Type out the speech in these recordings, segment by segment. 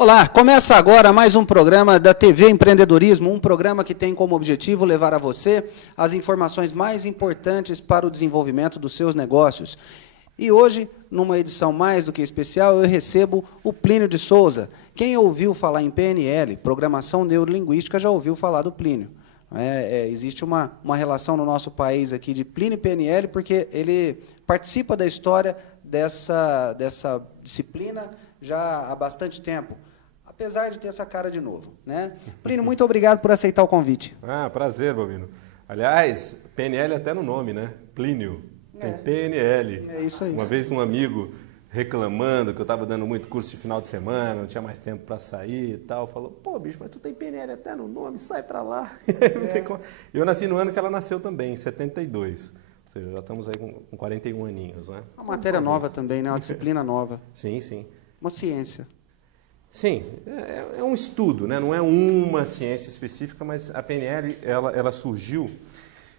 Olá, começa agora mais um programa da TV Empreendedorismo, um programa que tem como objetivo levar a você as informações mais importantes para o desenvolvimento dos seus negócios. E hoje, numa edição mais do que especial, eu recebo o Plínio de Souza. Quem ouviu falar em PNL, Programação Neurolinguística, já ouviu falar do Plínio. Existe uma relação no nosso país aqui de Plínio e PNL, porque ele participa da história dessa disciplina já há bastante tempo, apesar de ter essa cara de novo, né? Plínio, muito obrigado por aceitar o convite. Prazer, Bobino. Aliás, PNL até no nome, né? Plínio. Tem PNL. É isso aí. Uma vez um amigo reclamando que eu estava dando muito curso de final de semana, não tinha mais tempo para sair e tal, falou, pô, bicho, mas tu tem PNL até no nome, sai para lá. Eu nasci no ano que ela nasceu também, em 72. Ou seja, já estamos aí com 41 aninhos, né? Uma matéria nova também, né? Uma disciplina nova. Sim, sim. Uma ciência. Sim, é um estudo, né? Não é uma ciência específica, mas a PNL ela surgiu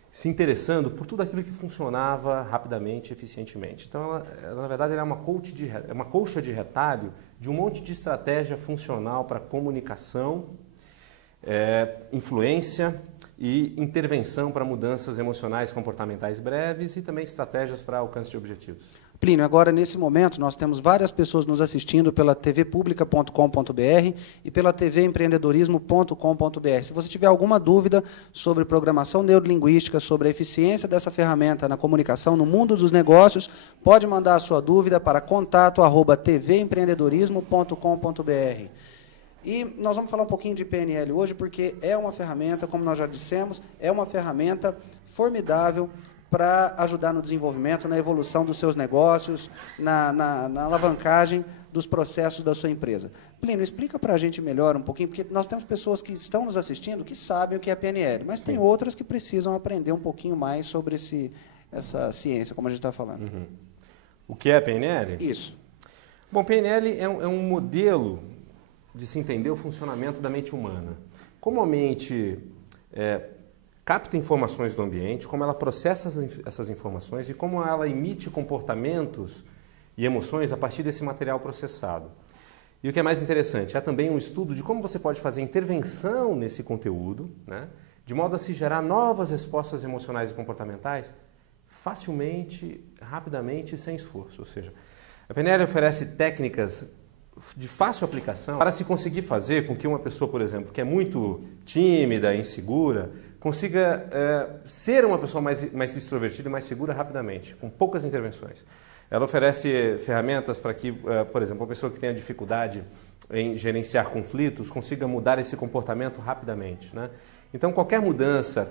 se interessando por tudo aquilo que funcionava rapidamente e eficientemente. Então, na verdade, ela é uma colcha de retalho de um monte de estratégia funcional para comunicação, influência e intervenção para mudanças emocionais comportamentais breves e também estratégias para alcance de objetivos. Plínio, agora nesse momento nós temos várias pessoas nos assistindo pela tvpublica.com.br e pela tvempreendedorismo.com.br. Se você tiver alguma dúvida sobre programação neurolinguística, sobre a eficiência dessa ferramenta na comunicação no mundo dos negócios, pode mandar a sua dúvida para contato@tvempreendedorismo.com.br. E nós vamos falar um pouquinho de PNL hoje, porque é uma ferramenta, como nós já dissemos, é uma ferramenta formidável para ajudar no desenvolvimento, na evolução dos seus negócios, na alavancagem dos processos da sua empresa. Plínio, explica para a gente melhor um pouquinho, porque nós temos pessoas que estão nos assistindo que sabem o que é PNL, mas tem outras que precisam aprender um pouquinho mais sobre essa ciência, como a gente está falando. Uhum. O que é PNL? Isso. Bom, PNL é um modelo de se entender o funcionamento da mente humana. Como a mente capta informações do ambiente, como ela processa essas informações e como ela emite comportamentos e emoções a partir desse material processado. E o que é mais interessante, há também um estudo de como você pode fazer intervenção nesse conteúdo, né, de modo a se gerar novas respostas emocionais e comportamentais facilmente, rapidamente e sem esforço. Ou seja, a PNL oferece técnicas de fácil aplicação para se conseguir fazer com que uma pessoa, por exemplo, que é muito tímida, insegura, consiga ser uma pessoa mais extrovertida e mais segura rapidamente, com poucas intervenções. Ela oferece ferramentas para que, por exemplo, uma pessoa que tenha dificuldade em gerenciar conflitos consiga mudar esse comportamento rapidamente, né? Então, qualquer mudança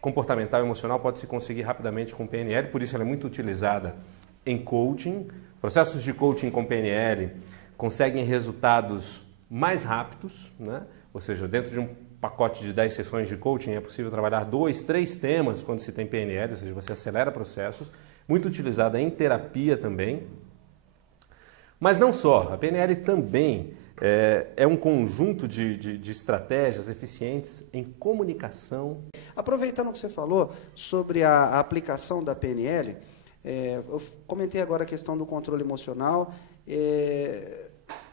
comportamental e emocional pode se conseguir rapidamente com PNL, por isso ela é muito utilizada em coaching. Processos de coaching com PNL conseguem resultados mais rápidos, né? Ou seja, dentro de um pacote de 10 sessões de coaching é possível trabalhar 2, 3 temas quando se tem PNL, ou seja, você acelera processos, muito utilizada em terapia também. Mas não só, a PNL também é um conjunto de estratégias eficientes em comunicação. Aproveitando o que você falou sobre a aplicação da PNL, eu comentei agora a questão do controle emocional.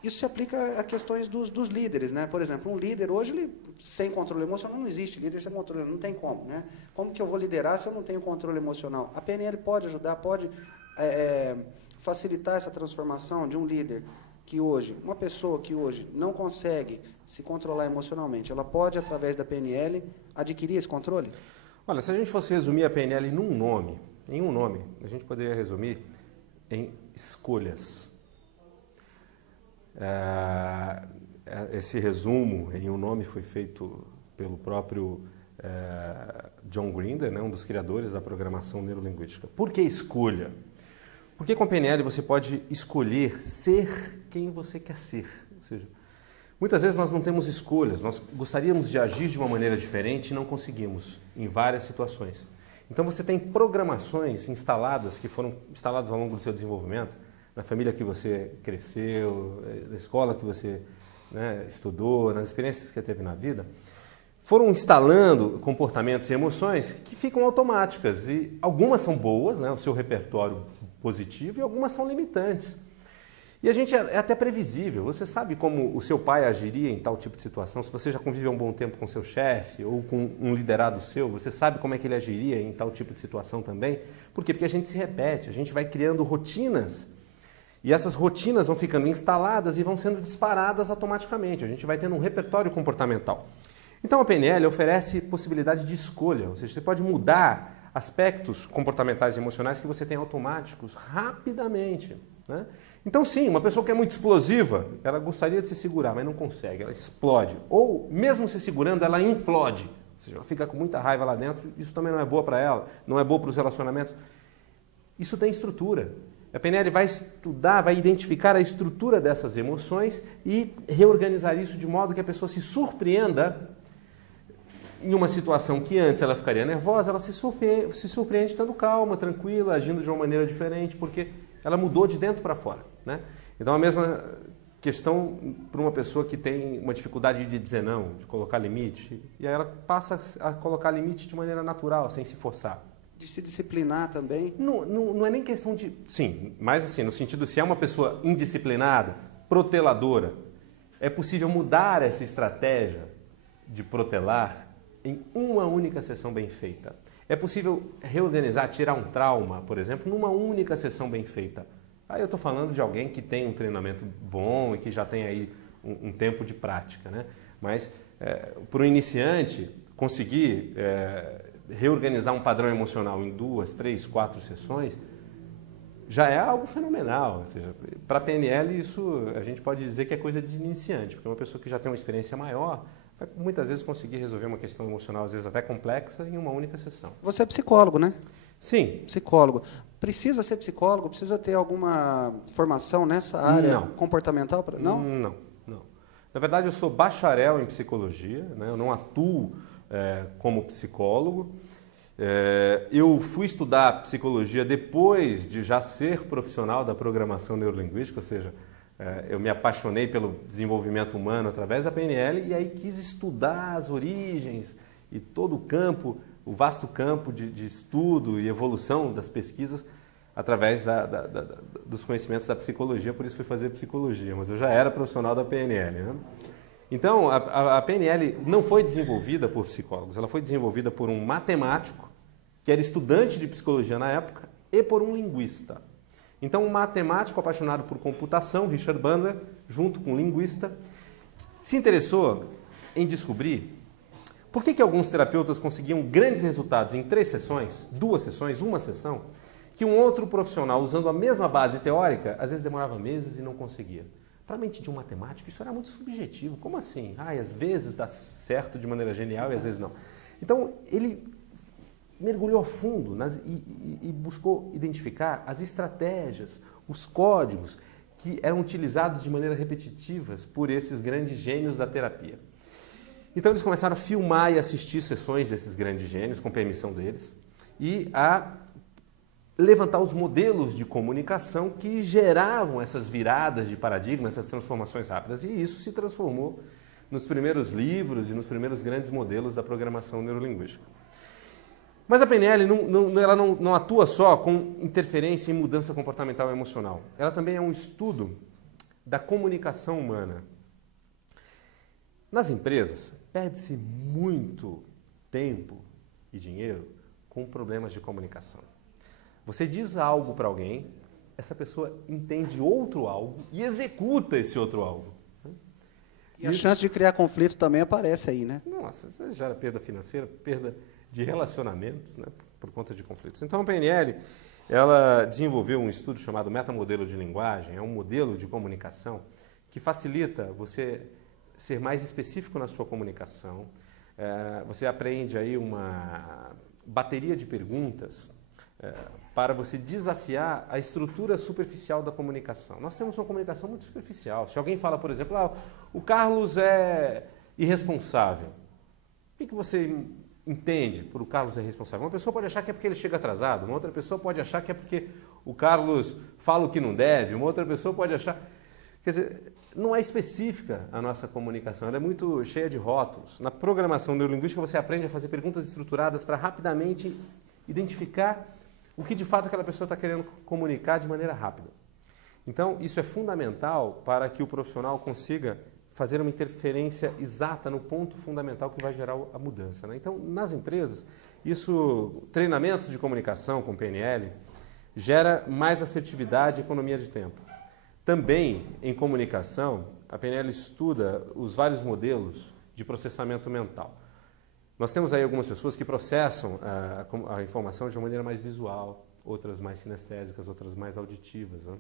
Isso se aplica a questões dos líderes, né? Por exemplo, um líder hoje, sem controle emocional, não existe líder sem controle, não tem como, né? Como que eu vou liderar se eu não tenho controle emocional? A PNL pode ajudar, pode facilitar essa transformação de um líder que hoje, uma pessoa que hoje não consegue se controlar emocionalmente, ela pode, através da PNL, adquirir esse controle? Olha, se a gente fosse resumir a PNL em um nome, a gente poderia resumir em escolhas. Esse resumo em um nome foi feito pelo próprio John Grinder, né, um dos criadores da programação neurolinguística. Por que escolha? Porque com a PNL você pode escolher ser quem você quer ser. Ou seja, muitas vezes nós não temos escolhas, nós gostaríamos de agir de uma maneira diferente e não conseguimos em várias situações. Então você tem programações instaladas, que foram instaladas ao longo do seu desenvolvimento, na família que você cresceu, na escola que você estudou, nas experiências que você teve na vida, foram instalando comportamentos e emoções que ficam automáticas. E algumas são boas, né, o seu repertório positivo, e algumas são limitantes. E a gente é até previsível. Você sabe como o seu pai agiria em tal tipo de situação? Se você já convive há um bom tempo com seu chefe ou com um liderado seu, você sabe como é que ele agiria em tal tipo de situação também? Por quê? Porque a gente se repete, a gente vai criando rotinas e essas rotinas vão ficando instaladas e vão sendo disparadas automaticamente. A gente vai tendo um repertório comportamental. Então a PNL oferece possibilidade de escolha, ou seja, você pode mudar aspectos comportamentais e emocionais que você tem automáticos rapidamente, né? Então sim, uma pessoa que é muito explosiva, ela gostaria de se segurar, mas não consegue, ela explode. Ou mesmo se segurando, ela implode, ou seja, ela fica com muita raiva lá dentro, isso também não é boa para ela, não é boa para os relacionamentos. Isso tem estrutura. A PNL vai estudar, vai identificar a estrutura dessas emoções e reorganizar isso de modo que a pessoa se surpreenda em uma situação que antes ela ficaria nervosa, ela se surpreende estando calma, tranquila, agindo de uma maneira diferente, porque ela mudou de dentro para fora, né? Então a mesma questão para uma pessoa que tem uma dificuldade de dizer não, de colocar limite, e aí ela passa a colocar limite de maneira natural, sem se forçar. De se disciplinar também? Não é nem questão de... Sim, mas assim, no sentido, se é uma pessoa indisciplinada, proteladora, é possível mudar essa estratégia de protelar em uma única sessão bem feita. É possível reorganizar, tirar um trauma, por exemplo, numa única sessão bem feita. Aí eu estou falando de alguém que tem um treinamento bom e que já tem aí um tempo de prática, né? Mas para o iniciante, conseguir reorganizar um padrão emocional em 2, 3, 4 sessões já é algo fenomenal. Ou seja, para a PNL isso a gente pode dizer que é coisa de iniciante, porque uma pessoa que já tem uma experiência maior vai muitas vezes conseguir resolver uma questão emocional, às vezes até complexa, em uma única sessão. Você é psicólogo, né? Sim. Psicólogo. Precisa ser psicólogo? Precisa ter alguma formação nessa área comportamental? Não? Não. Na verdade, eu sou bacharel em psicologia, né? Eu não atuo como psicólogo. Eu fui estudar psicologia depois de já ser profissional da programação neurolinguística, ou seja, eu me apaixonei pelo desenvolvimento humano através da PNL e aí quis estudar as origens e todo o campo, o vasto campo de estudo e evolução das pesquisas através dos conhecimentos da psicologia, por isso fui fazer psicologia, mas eu já era profissional da PNL, né? Então, a PNL não foi desenvolvida por psicólogos, ela foi desenvolvida por um matemático, que era estudante de psicologia na época, e por um linguista. Então, um matemático apaixonado por computação, Richard Bandler, junto com um linguista, se interessou em descobrir por que alguns terapeutas conseguiam grandes resultados em 3 sessões, 2 sessões, 1 sessão, que um outro profissional, usando a mesma base teórica, às vezes demorava meses e não conseguia. Para a mente de um matemático, isso era muito subjetivo. Como assim? Às vezes dá certo de maneira genial e às vezes não. Então, ele mergulhou a fundo e buscou identificar as estratégias, os códigos que eram utilizados de maneira repetitivas por esses grandes gênios da terapia. Então eles começaram a filmar e assistir sessões desses grandes gênios, com permissão deles, e a levantar os modelos de comunicação que geravam essas viradas de paradigma, essas transformações rápidas. E isso se transformou nos primeiros livros e nos primeiros grandes modelos da programação neurolinguística. Mas a PNL ela não atua só com interferência em mudança comportamental e emocional. Ela também é um estudo da comunicação humana. Nas empresas, perde-se muito tempo e dinheiro com problemas de comunicação. Você diz algo para alguém, essa pessoa entende outro algo e executa esse outro algo. E a chance de criar conflito também aparece aí, né? Nossa, isso gera perda financeira, perda de relacionamentos, né, por conta de conflitos. Então a PNL, ela desenvolveu um estudo chamado metamodelo de linguagem, é um modelo de comunicação que facilita você ser mais específico na sua comunicação. Você aprende aí uma bateria de perguntas para você desafiar a estrutura superficial da comunicação. Nós temos uma comunicação muito superficial. Se alguém fala, por exemplo, o Carlos é irresponsável, o que você entende por o Carlos é irresponsável? Uma pessoa pode achar que é porque ele chega atrasado, uma outra pessoa pode achar que é porque o Carlos fala o que não deve, uma outra pessoa pode achar... Quer dizer, não é específica a nossa comunicação, ela é muito cheia de rótulos. Na programação neurolinguística você aprende a fazer perguntas estruturadas para rapidamente identificar o que de fato aquela pessoa está querendo comunicar de maneira rápida. Então, isso é fundamental para que o profissional consiga fazer uma interferência exata no ponto fundamental que vai gerar a mudança, né? Então, nas empresas, treinamentos de comunicação com PNL, gera mais assertividade e economia de tempo. Também, em comunicação, a PNL estuda os vários modelos de processamento mental. Nós temos aí algumas pessoas que processam a informação de uma maneira mais visual, outras mais sinestésicas, outras mais auditivas, né?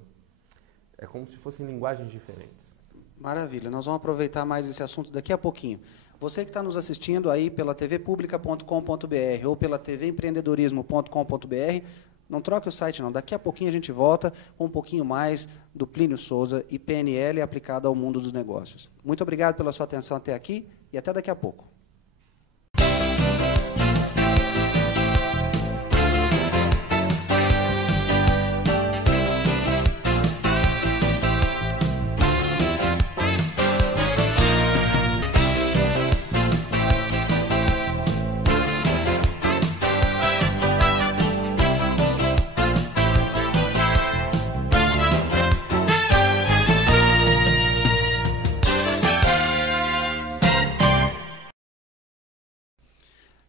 É como se fossem linguagens diferentes. Maravilha, nós vamos aproveitar mais esse assunto daqui a pouquinho. Você que está nos assistindo aí pela tvpublica.com.br ou pela tvempreendedorismo.com.br, não troque o site não, daqui a pouquinho a gente volta com um pouquinho mais do Plínio Souza e PNL aplicado ao mundo dos negócios. Muito obrigado pela sua atenção até aqui e até daqui a pouco.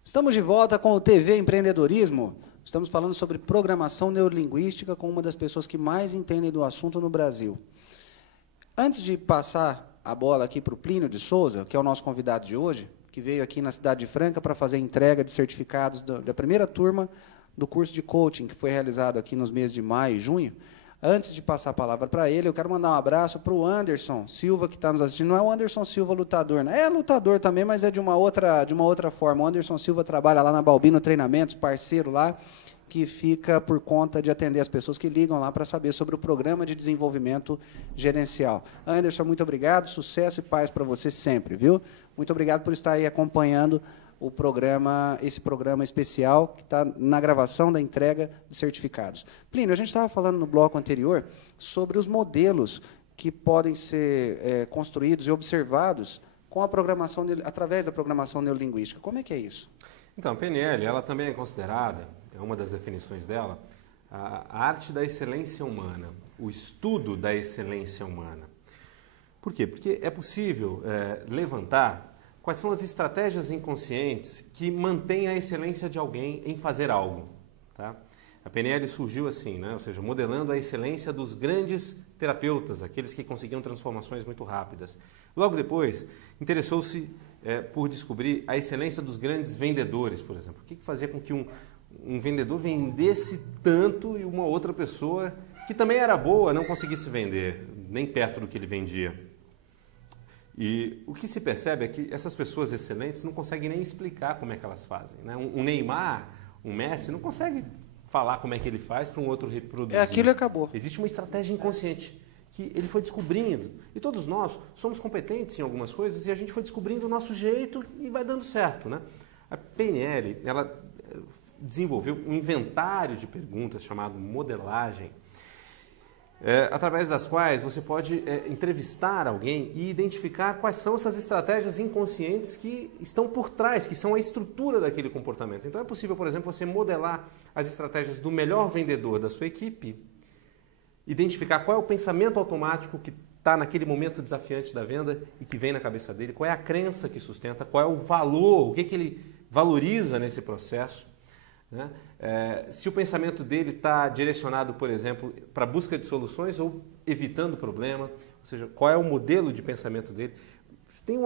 Estamos de volta com o TV Empreendedorismo. Estamos falando sobre programação neurolinguística com uma das pessoas que mais entendem do assunto no Brasil. Antes de passar a bola aqui para o Plínio de Souza, que é o nosso convidado de hoje, que veio aqui na cidade de Franca para fazer a entrega de certificados da primeira turma do curso de coaching, que foi realizado aqui nos meses de maio e junho. Antes de passar a palavra para ele, eu quero mandar um abraço para o Anderson Silva, que está nos assistindo. Não é o Anderson Silva lutador, né? É lutador também, mas é de uma outra forma. O Anderson Silva trabalha lá na Balbino Treinamentos, parceiro lá, que fica por conta de atender as pessoas que ligam lá para saber sobre o programa de desenvolvimento gerencial. Anderson, muito obrigado, sucesso e paz para você sempre, viu? Muito obrigado por estar aí acompanhando esse programa especial que está na gravação da entrega de certificados. Plínio, a gente estava falando no bloco anterior sobre os modelos que podem ser construídos e observados com a programação, através da programação neurolinguística. Como é que é isso? Então, a PNL, ela também é considerada, é uma das definições dela, a arte da excelência humana, o estudo da excelência humana. Por quê? Porque é possível levantar quais são as estratégias inconscientes que mantêm a excelência de alguém em fazer algo, tá? A PNL surgiu assim, né? Ou seja, modelando a excelência dos grandes terapeutas, aqueles que conseguiam transformações muito rápidas. Logo depois, interessou-se por descobrir a excelência dos grandes vendedores, por exemplo. O que fazia com que um vendedor vendesse tanto e uma outra pessoa que também era boa não conseguisse vender, nem perto do que ele vendia. E o que se percebe é que essas pessoas excelentes não conseguem nem explicar como é que elas fazem, né? Um Neymar, um Messi, não consegue falar como é que ele faz para um outro reproduzir. É aquilo e acabou. Existe uma estratégia inconsciente que ele foi descobrindo. E todos nós somos competentes em algumas coisas e a gente foi descobrindo o nosso jeito e vai dando certo, né? A PNL, ela desenvolveu um inventário de perguntas chamado modelagem, através das quais você pode entrevistar alguém e identificar quais são essas estratégias inconscientes que estão por trás, que são a estrutura daquele comportamento. Então é possível, por exemplo, você modelar as estratégias do melhor vendedor da sua equipe, identificar qual é o pensamento automático que está naquele momento desafiante da venda e que vem na cabeça dele, qual é a crença que sustenta, qual é o valor, o que ele valoriza nesse processo, né? Se o pensamento dele está direcionado, por exemplo, para a busca de soluções ou evitando o problema, ou seja, qual é o modelo de pensamento dele. Tem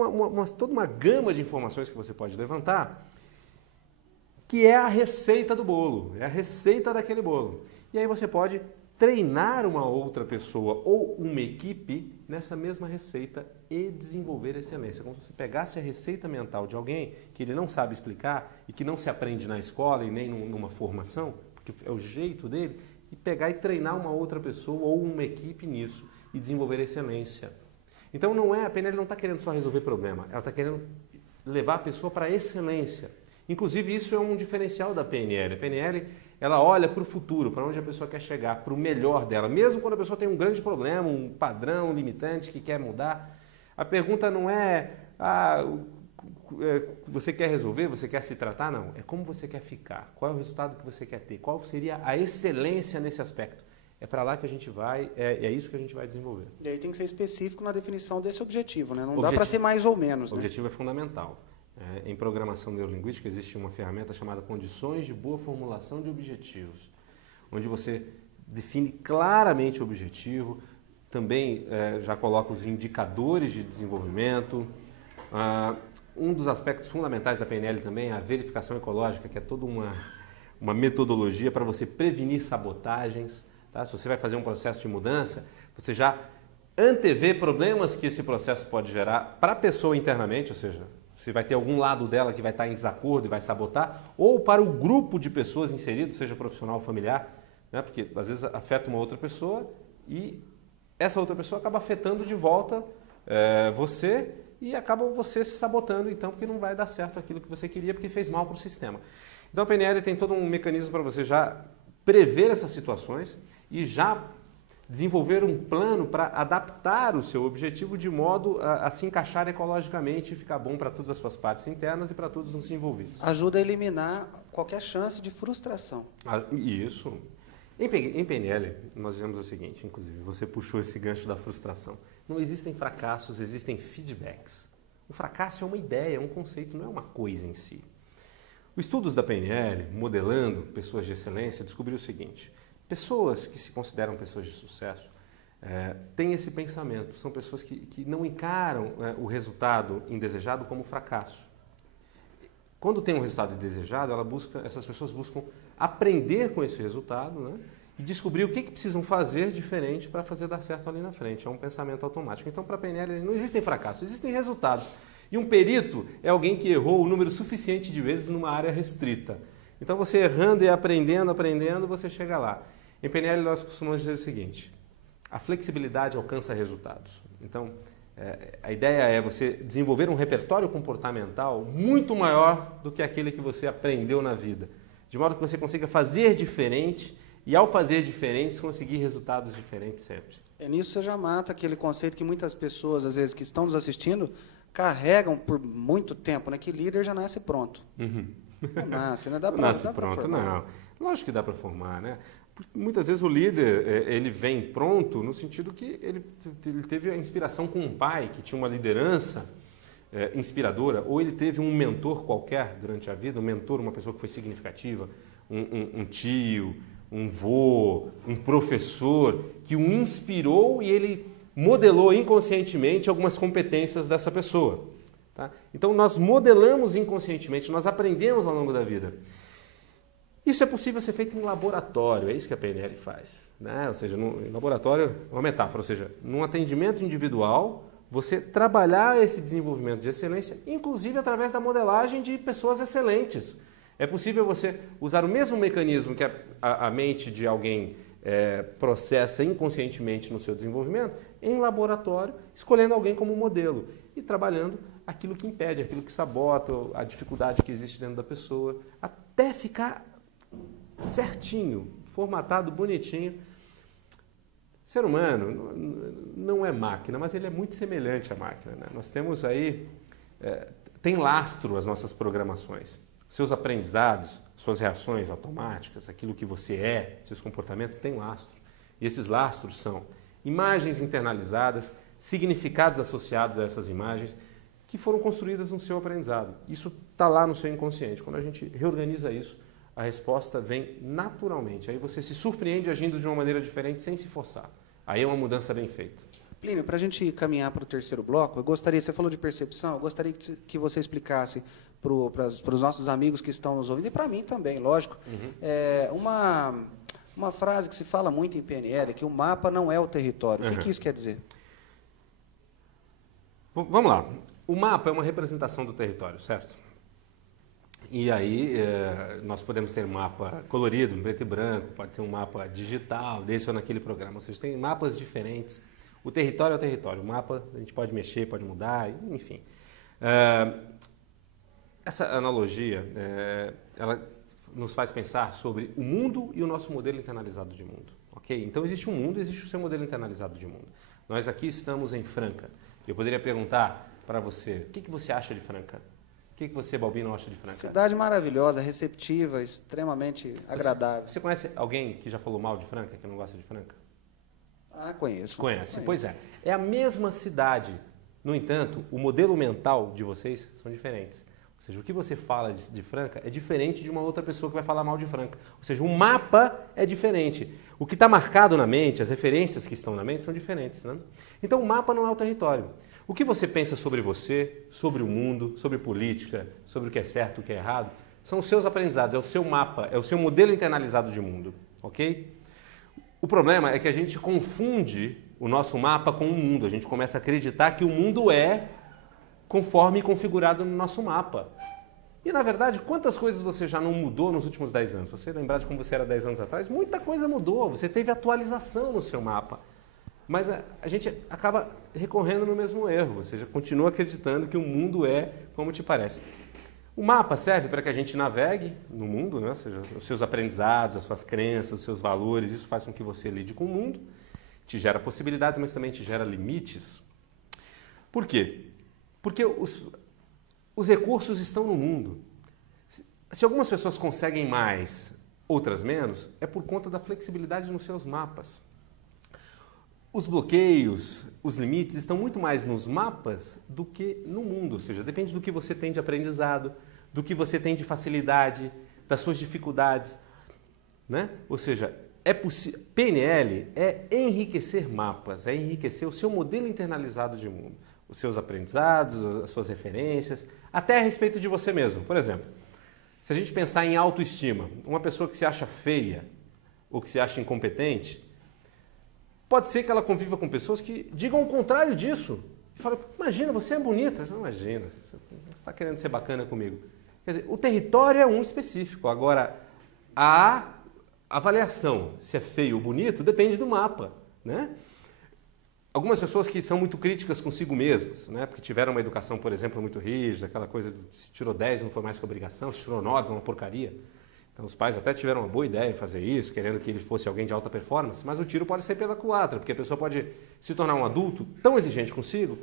toda uma gama de informações que você pode levantar, que é a receita do bolo, é a receita daquele bolo. E aí você pode treinar uma outra pessoa ou uma equipe nessa mesma receita e desenvolver excelência. Como se você pegasse a receita mental de alguém que ele não sabe explicar e que não se aprende na escola e nem numa formação, porque é o jeito dele, e pegar e treinar uma outra pessoa ou uma equipe nisso e desenvolver excelência. Então a PNL não está querendo só resolver problema, ela está querendo levar a pessoa para a excelência. Inclusive isso é um diferencial da PNL. A PNL, ela olha para o futuro, para onde a pessoa quer chegar, para o melhor dela. Mesmo quando a pessoa tem um grande problema, um padrão limitante que quer mudar, a pergunta não é você quer resolver, você quer se tratar? Não, é como você quer ficar, qual é o resultado que você quer ter, qual seria a excelência nesse aspecto. é para lá que a gente vai, é isso que a gente vai desenvolver. E aí tem que ser específico na definição desse objetivo, né? Não Objetivo, dá para ser mais ou menos. O objetivo é fundamental. Em programação neurolinguística existe uma ferramenta chamada condições de boa formulação de objetivos, onde você define claramente o objetivo, também já coloca os indicadores de desenvolvimento. Um dos aspectos fundamentais da PNL também é a verificação ecológica, que é toda uma metodologia para você prevenir sabotagens. Tá? Se você vai fazer um processo de mudança, você já antevê problemas que esse processo pode gerar para a pessoa internamente, ou seja, se vai ter algum lado dela que vai estar em desacordo e vai sabotar, ou para o grupo de pessoas inseridos, seja profissional ou familiar, né? Porque às vezes afeta uma outra pessoa e essa outra pessoa acaba afetando de volta você e acaba você se sabotando, então, porque não vai dar certo aquilo que você queria, porque fez mal para o sistema. Então a PNL tem todo um mecanismo para você já prever essas situações e já desenvolver um plano para adaptar o seu objetivo de modo a se encaixar ecologicamente e ficar bom para todas as suas partes internas e para todos os envolvidos. Ajuda a eliminar qualquer chance de frustração. Isso. Em PNL, nós dizemos o seguinte, inclusive, você puxou esse gancho da frustração. Não existem fracassos, existem feedbacks. O fracasso é uma ideia, é um conceito, não é uma coisa em si. Os estudos da PNL, modelando pessoas de excelência, descobriu o seguinte: pessoas que se consideram pessoas de sucesso têm esse pensamento, são pessoas que não encaram o resultado indesejado como fracasso. Quando tem um resultado indesejado, essas pessoas buscam aprender com esse resultado, né, e descobrir o que precisam fazer diferente para fazer dar certo ali na frente. É um pensamento automático. Então, para a PNL, não existem fracassos, existem resultados. E um perito é alguém que errou o número suficiente de vezes numa área restrita. Então, você errando e aprendendo, você chega lá. Em PNL, nós costumamos dizer o seguinte: a flexibilidade alcança resultados. Então, a ideia é você desenvolver um repertório comportamental muito maior do que aquele que você aprendeu na vida, de modo que você consiga fazer diferente e, ao fazer diferentes, conseguir resultados diferentes sempre. Nisso você já mata aquele conceito que muitas pessoas, às vezes, que estão nos assistindo, carregam por muito tempo, né? Que líder já nasce pronto. Uhum. Não nasce, né? Dá pra, nasce dá pra pronto, formar. não. Lógico que dá para formar, né? Porque muitas vezes o líder ele vem pronto no sentido que ele teve a inspiração com um pai que tinha uma liderança inspiradora, ou ele teve um mentor qualquer durante a vida, um mentor, uma pessoa que foi significativa, um tio, um vô, um professor que o inspirou e ele modelou inconscientemente algumas competências dessa pessoa. Tá? Então nós modelamos inconscientemente, nós aprendemos ao longo da vida. Isso é possível ser feito em laboratório, é isso que a PNL faz. Né? Ou seja, em laboratório é uma metáfora, ou seja, num atendimento individual, você trabalhar esse desenvolvimento de excelência, inclusive através da modelagem de pessoas excelentes. É possível você usar o mesmo mecanismo que a mente de alguém processa inconscientemente no seu desenvolvimento, em laboratório, escolhendo alguém como modelo e trabalhando aquilo que impede, aquilo que sabota, a dificuldade que existe dentro da pessoa, até ficar certinho, formatado, bonitinho. O ser humano não é máquina, mas ele é muito semelhante à máquina. Né? Nós temos aí, tem lastro as nossas programações. Seus aprendizados, suas reações automáticas, aquilo que você é, seus comportamentos, têm lastro. E esses lastros são imagens internalizadas, significados associados a essas imagens, que foram construídas no seu aprendizado. Isso está lá no seu inconsciente. Quando a gente reorganiza isso, a resposta vem naturalmente. Aí você se surpreende agindo de uma maneira diferente sem se forçar. Aí é uma mudança bem feita. Plínio, para a gente caminhar para o terceiro bloco, eu gostaria, você falou de percepção, eu gostaria que você explicasse para os nossos amigos que estão nos ouvindo, e para mim também, lógico, uma frase que se fala muito em PNL, que o mapa não é o território. O que isso quer dizer? Vamos lá. O mapa é uma representação do território, certo? E aí nós podemos ter um mapa colorido, em preto e branco, pode ter um mapa digital, desse ou naquele programa. Ou seja, tem mapas diferentes. O território é o território. O mapa a gente pode mexer, pode mudar, enfim. Essa analogia, ela nos faz pensar sobre o mundo e o nosso modelo internalizado de mundo. Okay? Então existe um mundo, existe o seu modelo internalizado de mundo. Nós aqui estamos em Franca. Eu poderia perguntar para você, o que você acha de Franca? que você, Balbino, acha de Franca? Cidade maravilhosa, receptiva, extremamente agradável. Você conhece alguém que já falou mal de Franca, que não gosta de Franca? Ah, conheço. Conhece? Pois é. É a mesma cidade. No entanto, o modelo mental de vocês são diferentes. Ou seja, o que você fala de Franca é diferente de uma outra pessoa que vai falar mal de Franca. Ou seja, o mapa é diferente. O que está marcado na mente, as referências que estão na mente são diferentes. Né? Então, o mapa não é o território. O que você pensa sobre você, sobre o mundo, sobre política, sobre o que é certo, o que é errado, são os seus aprendizados, é o seu mapa, é o seu modelo internalizado de mundo. Ok? O problema é que a gente confunde o nosso mapa com o mundo. A gente começa a acreditar que o mundo é conforme configurado no nosso mapa. E, na verdade, quantas coisas você já não mudou nos últimos 10 anos? Você lembrar de como você era 10 anos atrás? Muita coisa mudou. Você teve atualização no seu mapa. Mas a gente acaba recorrendo no mesmo erro. Você já continua acreditando que o mundo é como te parece. O mapa serve para que a gente navegue no mundo, né? Ou seja, os seus aprendizados, as suas crenças, os seus valores, isso faz com que você lide com o mundo, te gera possibilidades, mas também te gera limites. Por quê? Porque os recursos estão no mundo. Se algumas pessoas conseguem mais, outras menos, é por conta da flexibilidade nos seus mapas. Os bloqueios, os limites estão muito mais nos mapas do que no mundo, ou seja, depende do que você tem de aprendizado, do que você tem de facilidade, das suas dificuldades, né? Ou seja, PNL é enriquecer mapas, é enriquecer o seu modelo internalizado de mundo, os seus aprendizados, as suas referências, até a respeito de você mesmo. Por exemplo, se a gente pensar em autoestima, uma pessoa que se acha feia ou que se acha incompetente, pode ser que ela conviva com pessoas que digam o contrário disso. E falam, imagina, você é bonita. Não, imagina, você está querendo ser bacana comigo. Quer dizer, o território é um específico. Agora, a avaliação, se é feio ou bonito, depende do mapa, né? Algumas pessoas que são muito críticas consigo mesmas, né? Porque tiveram uma educação, por exemplo, muito rígida, aquela coisa de se tirou 10 não foi mais que obrigação, se tirou 9 é uma porcaria. Então os pais até tiveram uma boa ideia em fazer isso, querendo que ele fosse alguém de alta performance, mas o tiro pode ser pela culatra, porque a pessoa pode se tornar um adulto tão exigente consigo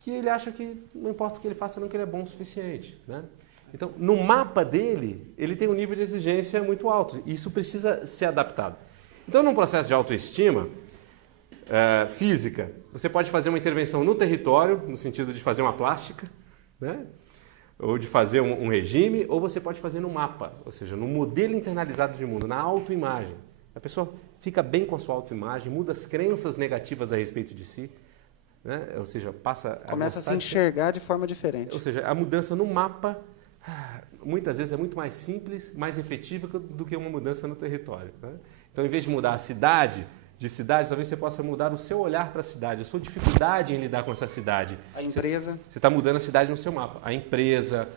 que ele acha que não importa o que ele faça, não que ele é bom o suficiente, né? Então, no mapa dele, ele tem um nível de exigência muito alto e isso precisa ser adaptado. Então, num processo de autoestima física, você pode fazer uma intervenção no território, no sentido de fazer uma plástica, né? Ou de fazer um regime, ou você pode fazer no mapa, ou seja, no modelo internalizado de mundo, na autoimagem. A pessoa fica bem com a sua autoimagem, muda as crenças negativas a respeito de si, né? Ou seja, começa a se enxergar de forma diferente. Ou seja, a mudança no mapa, muitas vezes é muito mais simples, mais efetiva do que uma mudança no território, né? Então, em vez de mudar a cidade, talvez você possa mudar o seu olhar para a cidade, a sua dificuldade em lidar com essa cidade. A empresa. Você está mudando a cidade no seu mapa. A empresa,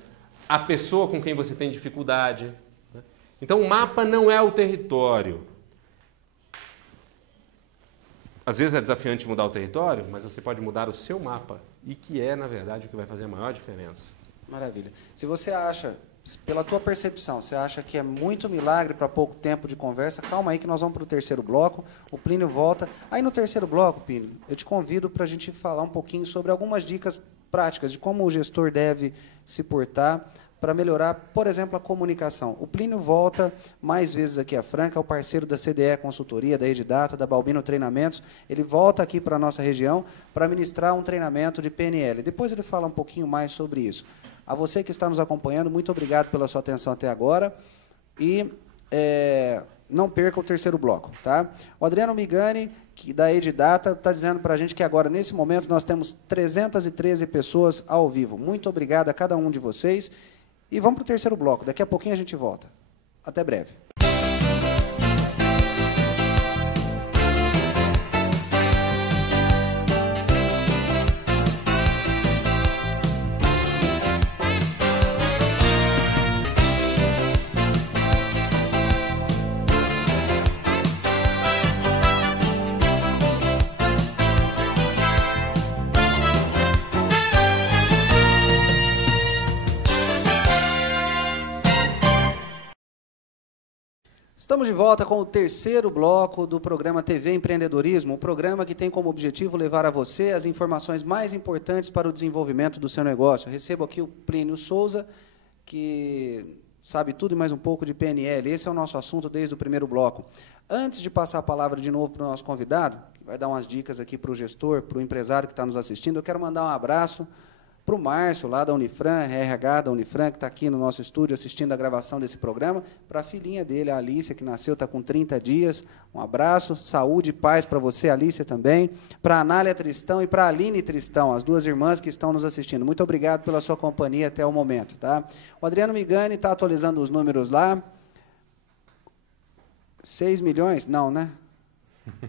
a pessoa com quem você tem dificuldade, né? Então, o mapa não é o território. Às vezes é desafiante mudar o território, mas você pode mudar o seu mapa. E que é, na verdade, o que vai fazer a maior diferença. Maravilha. Se você acha, pela tua percepção, você acha que é muito milagre para pouco tempo de conversa, calma aí que nós vamos para o terceiro bloco, o Plínio volta. Aí no terceiro bloco, Plínio, eu te convido para a gente falar um pouquinho sobre algumas dicas práticas de como o gestor deve se portar para melhorar, por exemplo, a comunicação. O Plínio volta mais vezes aqui a Franca, é o parceiro da CDE Consultoria, da Edidata, da Balbino Treinamentos. Ele volta aqui para a nossa região para ministrar um treinamento de PNL. Depois ele fala um pouquinho mais sobre isso. A você que está nos acompanhando, muito obrigado pela sua atenção até agora e não perca o terceiro bloco. Tá? O Adriano Migani, da Edidata, está dizendo para a gente que agora, nesse momento, nós temos 313 pessoas ao vivo. Muito obrigado a cada um de vocês. E vamos para o terceiro bloco. Daqui a pouquinho a gente volta. Até breve. Estamos de volta com o terceiro bloco do programa TV Empreendedorismo, um programa que tem como objetivo levar a você as informações mais importantes para o desenvolvimento do seu negócio. Eu recebo aqui o Plínio Souza, que sabe tudo e mais um pouco de PNL. Esse é o nosso assunto desde o primeiro bloco. Antes de passar a palavra de novo para o nosso convidado, que vai dar umas dicas aqui para o gestor, para o empresário que está nos assistindo, eu quero mandar um abraço para o Márcio, lá da Unifran, RH da Unifran, que está aqui no nosso estúdio assistindo a gravação desse programa, para a filhinha dele, a Alícia, que nasceu, está com 30 dias. Um abraço, saúde e paz para você, Alícia, também. Para a Anália Tristão e para a Aline Tristão, as duas irmãs que estão nos assistindo. Muito obrigado pela sua companhia até o momento. Tá? O Adriano Migani está atualizando os números lá. 6 milhões? Não, né?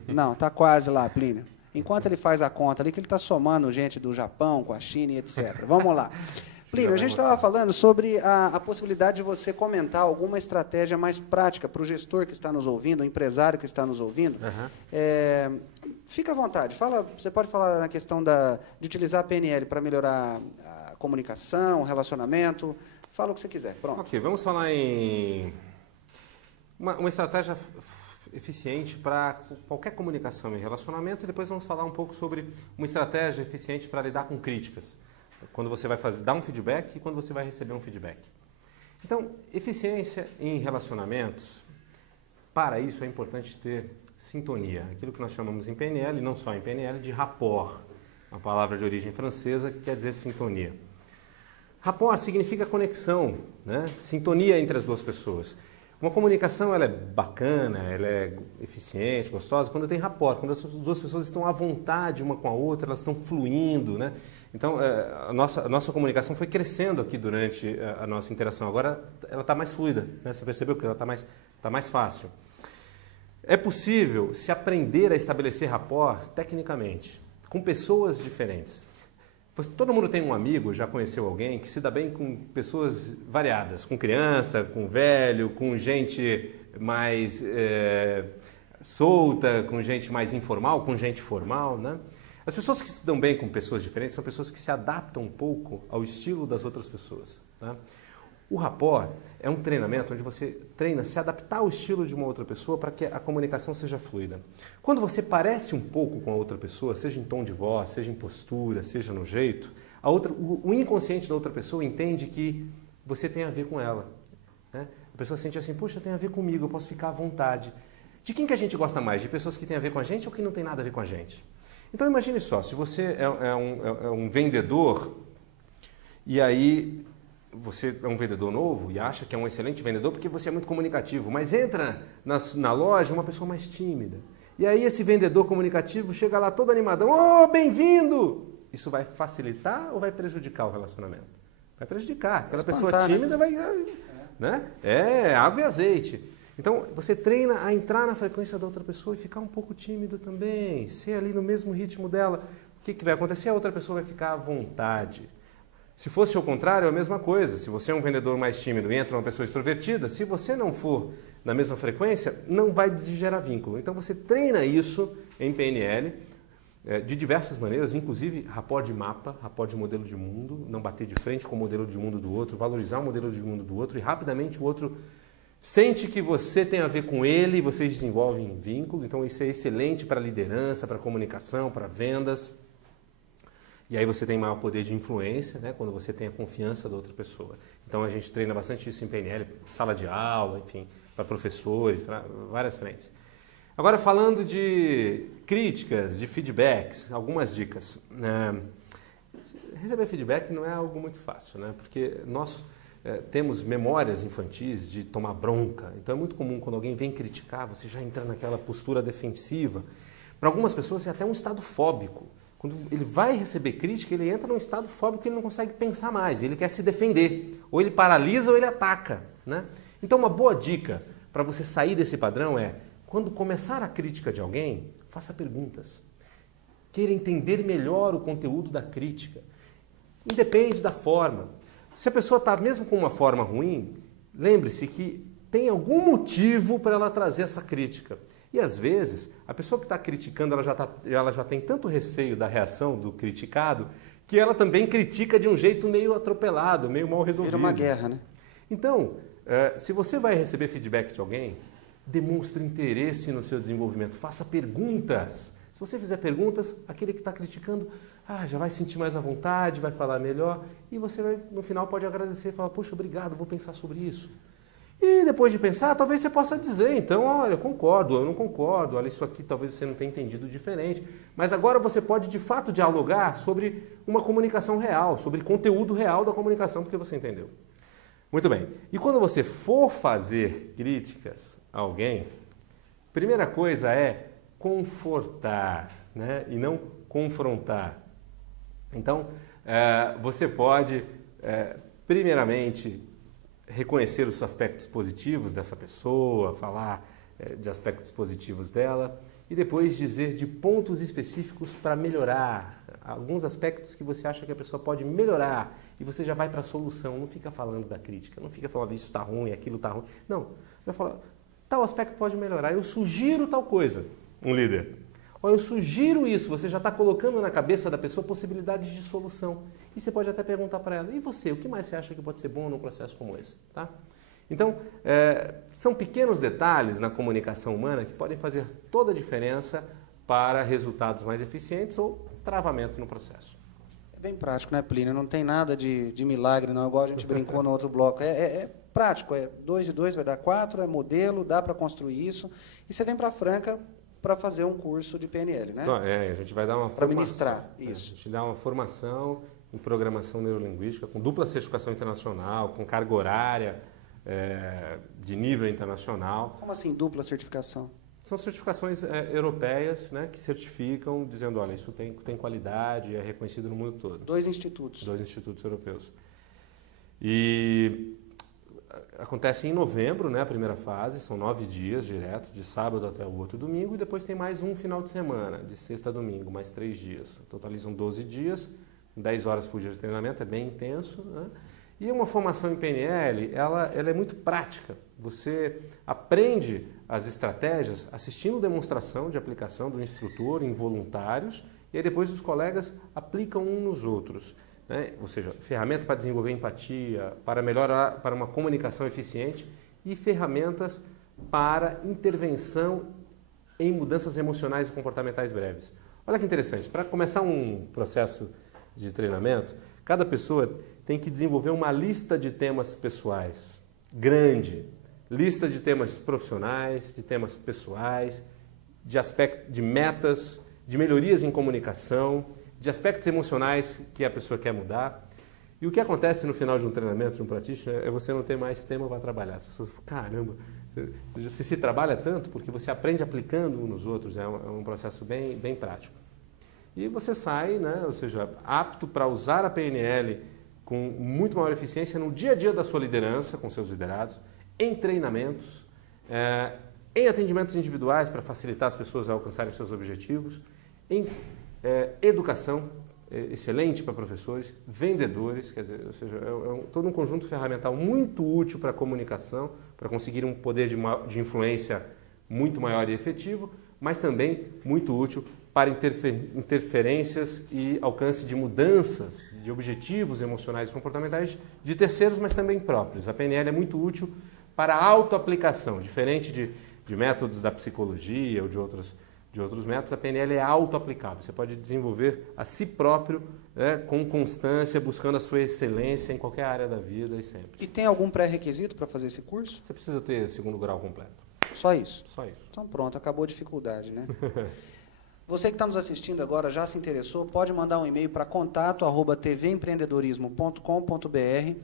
Não, está quase lá, Plínio. Enquanto ele faz a conta ali, que ele está somando gente do Japão, com a China e etc. Vamos lá. Plínio, a gente estava falando sobre a possibilidade de você comentar alguma estratégia mais prática para o gestor que está nos ouvindo, o empresário que está nos ouvindo. Uhum. Fica à vontade. Você pode falar na questão de utilizar a PNL para melhorar a comunicação, o relacionamento. Fala o que você quiser. Pronto. Ok, vamos falar em uma estratégia eficiente para qualquer comunicação e relacionamento, e depois vamos falar um pouco sobre uma estratégia eficiente para lidar com críticas, quando você vai dar um feedback e quando você vai receber um feedback. Então, eficiência em relacionamentos, para isso é importante ter sintonia, aquilo que nós chamamos em PNL, não só em PNL, de rapport, uma palavra de origem francesa que quer dizer sintonia. Rapport significa conexão, né? Sintonia entre as duas pessoas. Uma comunicação ela é bacana, ela é eficiente, gostosa, quando tem rapport, quando as duas pessoas estão à vontade uma com a outra, elas estão fluindo, né? Então, a nossa comunicação foi crescendo aqui durante a nossa interação. Agora, ela está mais fluida, né? Você percebeu que ela tá mais fácil. É possível se aprender a estabelecer rapport tecnicamente, com pessoas diferentes. Todo mundo tem um amigo, já conheceu alguém que se dá bem com pessoas variadas, com criança, com velho, com gente mais solta, com gente mais informal, com gente formal, né? As pessoas que se dão bem com pessoas diferentes são pessoas que se adaptam um pouco ao estilo das outras pessoas, tá? O rapport é um treinamento onde você treina se adaptar ao estilo de uma outra pessoa para que a comunicação seja fluida. Quando você parece um pouco com a outra pessoa, seja em tom de voz, seja em postura, seja no jeito, o inconsciente da outra pessoa entende que você tem a ver com ela, né? A pessoa sente assim, puxa, tem a ver comigo, eu posso ficar à vontade. De quem que a gente gosta mais? De pessoas que têm a ver com a gente ou que não tem nada a ver com a gente? Então imagine só, se você é um vendedor e aí você é um vendedor novo e acha que é um excelente vendedor porque você é muito comunicativo, mas entra na loja uma pessoa mais tímida. E aí esse vendedor comunicativo chega lá todo animadão, oh, bem-vindo! Isso vai facilitar ou vai prejudicar o relacionamento? Vai prejudicar. Aquela pessoa tímida vai... né? É água e azeite. Então, você treina a entrar na frequência da outra pessoa e ficar um pouco tímido também, ser ali no mesmo ritmo dela. O que vai acontecer? A outra pessoa vai ficar à vontade. Se fosse o contrário, é a mesma coisa. Se você é um vendedor mais tímido e entra uma pessoa extrovertida, se você não for na mesma frequência, não vai gerar vínculo. Então, você treina isso em PNL de diversas maneiras, inclusive rapport de mapa, rapport de modelo de mundo, não bater de frente com o modelo de mundo do outro, valorizar o modelo de mundo do outro e rapidamente o outro sente que você tem a ver com ele e vocês desenvolvem um vínculo. Então, isso é excelente para liderança, para comunicação, para vendas. E aí você tem maior poder de influência, né, quando você tem a confiança da outra pessoa. Então, a gente treina bastante isso em PNL, sala de aula, enfim, para professores, para várias frentes. Agora, falando de críticas, de feedbacks, algumas dicas. Receber feedback não é algo muito fácil, né, porque nós... temos memórias infantis de tomar bronca. Então é muito comum quando alguém vem criticar, você já entra naquela postura defensiva. Para algumas pessoas é até um estado fóbico. Quando ele vai receber crítica, ele entra num estado fóbico que ele não consegue pensar mais, ele quer se defender. Ou ele paralisa ou ele ataca, né? Então uma boa dica para você sair desse padrão é, quando começar a crítica de alguém, faça perguntas. Queira entender melhor o conteúdo da crítica. Independe da forma. Se a pessoa está mesmo com uma forma ruim, lembre-se que tem algum motivo para ela trazer essa crítica. E às vezes, a pessoa que está criticando, ela já tem tanto receio da reação do criticado, que ela também critica de um jeito meio atropelado, meio mal resolvido. Vira uma guerra, né? Então, se você vai receber feedback de alguém, demonstre interesse no seu desenvolvimento, faça perguntas. Se você fizer perguntas, aquele que está criticando, já vai sentir mais à vontade, vai falar melhor e você vai, no final pode agradecer e falar, poxa, obrigado, vou pensar sobre isso. E depois de pensar, talvez você possa dizer, então, olha, eu concordo, eu não concordo, olha, isso aqui talvez você não tenha entendido diferente. Mas agora você pode, de fato, dialogar sobre uma comunicação real, sobre conteúdo real da comunicação, porque você entendeu. Muito bem. E quando você for fazer críticas a alguém, primeira coisa é confortar, né? E não confrontar. Então, você pode, primeiramente, reconhecer os aspectos positivos dessa pessoa, falar de aspectos positivos dela e depois dizer de pontos específicos para melhorar, alguns aspectos que você acha que a pessoa pode melhorar e você já vai para a solução, não fica falando da crítica, não fica falando isso está ruim, aquilo está ruim, não, já fala, tal aspecto pode melhorar, eu sugiro tal coisa, um líder. Eu sugiro isso, você já está colocando na cabeça da pessoa possibilidades de solução. E você pode até perguntar para ela, e você, o que mais você acha que pode ser bom num processo como esse? Tá? Então, são pequenos detalhes na comunicação humana que podem fazer toda a diferença para resultados mais eficientes ou travamento no processo. É bem prático, né, Plínio? Não tem nada de milagre, não, igual a gente brincou no outro bloco. É prático, 2 e 2 vai dar 4, é modelo, dá para construir isso. E você vem para a Franca para fazer um curso de PNL, né? Então, a gente vai dar uma formação. Para ministrar, isso. A gente dá uma formação em programação neurolinguística com dupla certificação internacional, com carga horária de nível internacional. Como assim, dupla certificação? São certificações europeias, né, que certificam, dizendo, olha, isso tem qualidade, é reconhecido no mundo todo. 2 institutos. 2 institutos europeus. E acontece em novembro, né, a primeira fase, são 9 dias direto, de sábado até o outro domingo, e depois tem mais um final de semana, de sexta a domingo, mais 3 dias. Totalizam 12 dias, 10 horas por dia de treinamento, é bem intenso, né? E uma formação em PNL, ela é muito prática. Você aprende as estratégias assistindo demonstração de aplicação do instrutor em voluntários, e aí depois os colegas aplicam uns nos outros. Né? Ou seja, ferramenta para desenvolver empatia, para melhorar, para uma comunicação eficiente e ferramentas para intervenção em mudanças emocionais e comportamentais breves. Olha que interessante, para começar um processo de treinamento, cada pessoa tem que desenvolver uma lista de temas pessoais, grande, lista de temas profissionais, de temas pessoais, de metas, de melhorias em comunicação, de aspectos emocionais que a pessoa quer mudar. E o que acontece no final de um treinamento, de um practitioner, é você não ter mais tema para trabalhar. As pessoas falam, caramba, você se trabalha tanto porque você aprende aplicando uns nos outros, é um processo bem, bem prático. E você sai, né, ou seja, apto para usar a PNL com muito maior eficiência no dia a dia da sua liderança, com seus liderados, em treinamentos, em atendimentos individuais para facilitar as pessoas a alcançarem seus objetivos, em educação excelente para professores, vendedores, quer dizer, ou seja, todo um conjunto ferramental muito útil para a comunicação, para conseguir um poder de influência muito maior e efetivo, mas também muito útil para interferências e alcance de mudanças, de objetivos emocionais e comportamentais de terceiros, mas também próprios. A PNL é muito útil para a autoaplicação, diferente de métodos da psicologia ou de outros métodos, a PNL é autoaplicável. Você pode desenvolver a si próprio, né, com constância, buscando a sua excelência em qualquer área da vida e sempre. E tem algum pré-requisito para fazer esse curso? Você precisa ter 2º grau completo. Só isso? Só isso. Então pronto, acabou a dificuldade, né? Você que está nos assistindo agora, já se interessou, pode mandar um e-mail para contato@tvempreendedorismo.com.br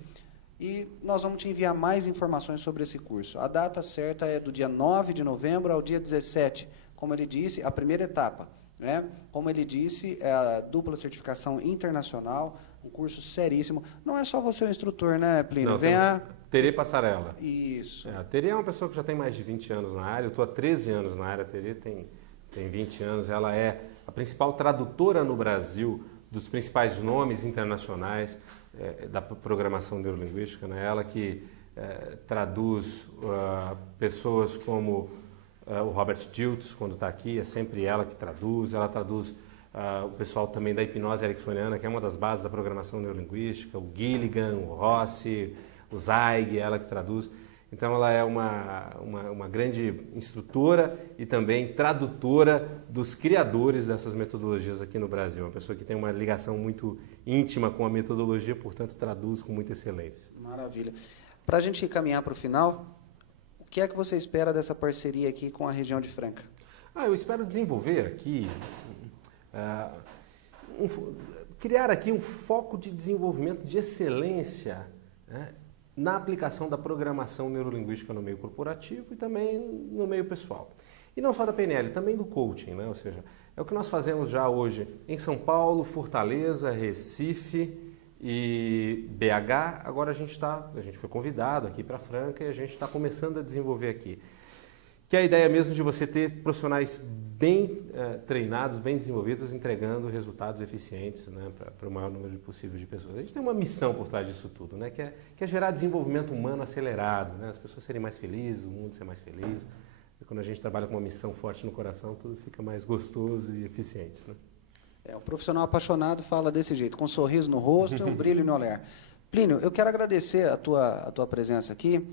e nós vamos te enviar mais informações sobre esse curso. A data certa é do dia 9 de novembro ao dia 17. Como ele disse, a primeira etapa, né? Como ele disse, é a dupla certificação internacional, um curso seríssimo. Não é só você o instrutor, né, Plínio? Não, Terê Passarella. Isso. A Terê é uma pessoa que já tem mais de 20 anos na área, eu estou há 13 anos na área, a Terê tem 20 anos, ela é a principal tradutora no Brasil dos principais nomes internacionais da programação neurolinguística, né? Ela que traduz pessoas como o Robert Dilts, quando está aqui, é sempre ela que traduz, ela traduz o pessoal também da hipnose ericksoniana, que é uma das bases da programação neurolinguística, o Gilligan, o Rossi, o Zweig, ela que traduz. Então, ela é uma grande instrutora e também tradutora dos criadores dessas metodologias aqui no Brasil. Uma pessoa que tem uma ligação muito íntima com a metodologia, portanto, traduz com muita excelência. Maravilha. Para a gente caminhar para o final, o que é que você espera dessa parceria aqui com a região de Franca? Eu espero desenvolver aqui, criar aqui um foco de desenvolvimento de excelência, né, na aplicação da programação neurolinguística no meio corporativo e também no meio pessoal. E não só da PNL, também do coaching, né? Ou seja, é o que nós fazemos já hoje em São Paulo, Fortaleza, Recife e BH. Agora a gente foi convidado aqui para Franca e a gente está começando a desenvolver aqui. Que é a ideia mesmo de você ter profissionais bem treinados, bem desenvolvidos, entregando resultados eficientes, né, para o maior número possível de pessoas. A gente tem uma missão por trás disso tudo, né, que é gerar desenvolvimento humano acelerado, né, as pessoas serem mais felizes, o mundo ser mais feliz. E quando a gente trabalha com uma missão forte no coração, tudo fica mais gostoso e eficiente. Né? O profissional apaixonado fala desse jeito, com um sorriso no rosto e um brilho no olhar. Plínio, eu quero agradecer a tua presença aqui.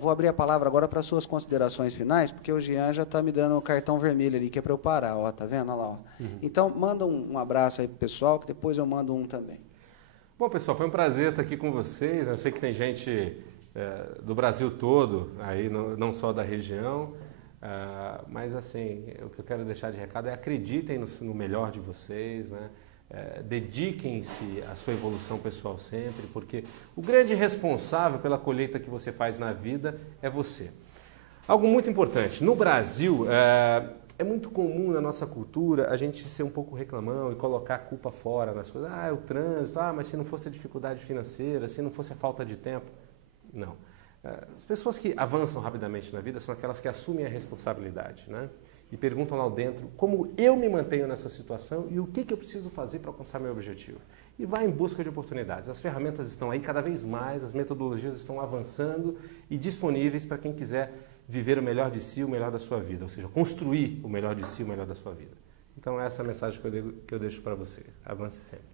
Vou abrir a palavra agora para suas considerações finais, porque o Jean já está me dando o cartão vermelho ali, que é para eu parar, ó, tá vendo? Olha lá, ó. Então, manda um abraço aí para o pessoal, que depois eu mando um também. Bom, pessoal, foi um prazer estar aqui com vocês. Eu sei que tem gente do Brasil todo, aí, não só da região, mas assim, o que eu quero deixar de recado é acreditem no melhor de vocês, né? Dediquem-se à sua evolução pessoal sempre, porque o grande responsável pela colheita que você faz na vida é você. Algo muito importante, no Brasil é muito comum na nossa cultura a gente ser um pouco reclamão e colocar a culpa fora nas coisas. É o trânsito, mas se não fosse a dificuldade financeira, se não fosse a falta de tempo. Não. As pessoas que avançam rapidamente na vida são aquelas que assumem a responsabilidade, né? E perguntam lá dentro como eu me mantenho nessa situação e o que eu preciso fazer para alcançar meu objetivo. E vai em busca de oportunidades. As ferramentas estão aí cada vez mais, as metodologias estão avançando e disponíveis para quem quiser viver o melhor de si, o melhor da sua vida, ou seja, construir o melhor de si, o melhor da sua vida. Então essa é a mensagem que eu deixo para você. Avance sempre.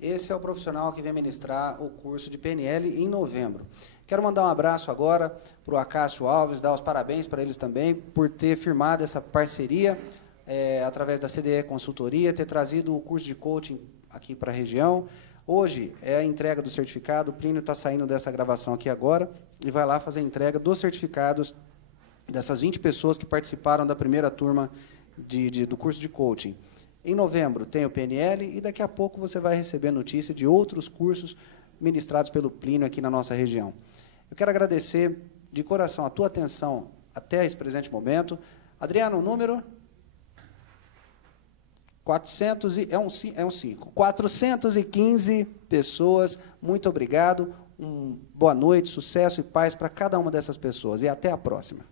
Esse é o profissional que vem ministrar o curso de PNL em novembro. Quero mandar um abraço agora para o Acácio Alves, dar os parabéns para eles também por ter firmado essa parceria através da CDE Consultoria, ter trazido o curso de coaching aqui para a região. Hoje é a entrega do certificado, o Plínio está saindo dessa gravação aqui agora e vai lá fazer a entrega dos certificados dessas 20 pessoas que participaram da primeira turma do curso de coaching. Em novembro tem o PNL e daqui a pouco você vai receber notícia de outros cursos ministrados pelo Plínio aqui na nossa região. Eu quero agradecer de coração a tua atenção até esse presente momento. Adriano, o número? 415 pessoas. Muito obrigado. Boa noite, sucesso e paz para cada uma dessas pessoas. E até a próxima.